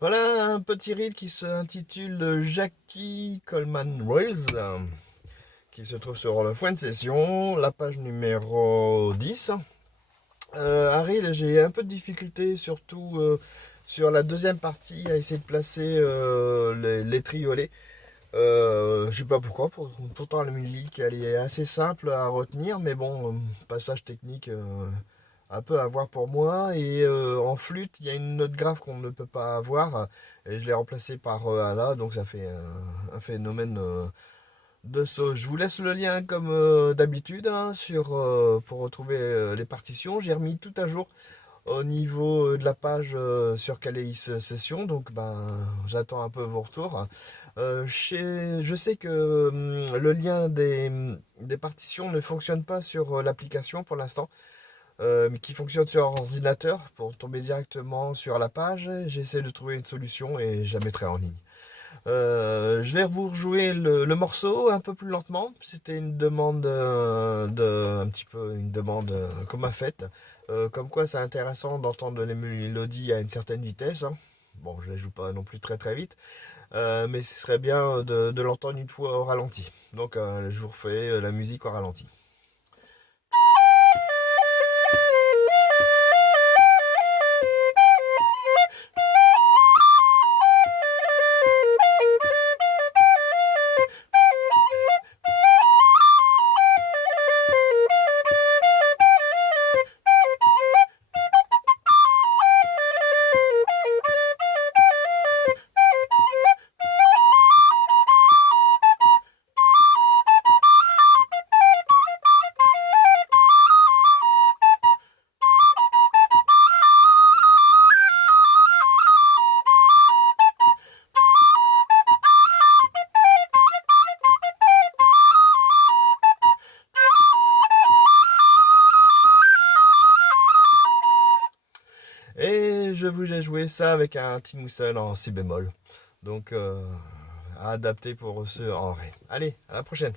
Voilà un petit ride qui s'intitule Jackie Coleman Wells, qui se trouve sur le foin de session, la page numéro 10. Harry, j'ai un peu de difficulté, surtout sur la deuxième partie, à essayer de placer les triolets. Je sais pas pourquoi, pourtant la musique elle est assez simple à retenir, mais bon, passage technique un peu à voir pour moi. Et en flûte, il y a une note grave qu'on ne peut pas avoir, et je l'ai remplacé par un La, donc ça fait un phénomène de saut. Je vous laisse le lien comme d'habitude hein, pour retrouver les partitions. J'ai remis tout à jour au niveau de la page sur Calais Session, donc ben, j'attends un peu vos retours. Je sais que le lien des partitions ne fonctionne pas sur l'application pour l'instant, mais qui fonctionne sur ordinateur pour tomber directement sur la page. J'essaie de trouver une solution et je la mettrai en ligne. Je vais vous rejouer le morceau un peu plus lentement. C'était une demande un petit peu une demande qu'on m'a faite. Comme quoi c'est intéressant d'entendre les mélodies à une certaine vitesse, hein. Bon, je ne les joue pas non plus très très vite, mais ce serait bien de l'entendre une fois au ralenti. Donc je vous refais la musique au ralenti. Et je voulais jouer ça avec un Timousson en si bémol. Donc à adapter pour ceux en ré. Allez, à la prochaine.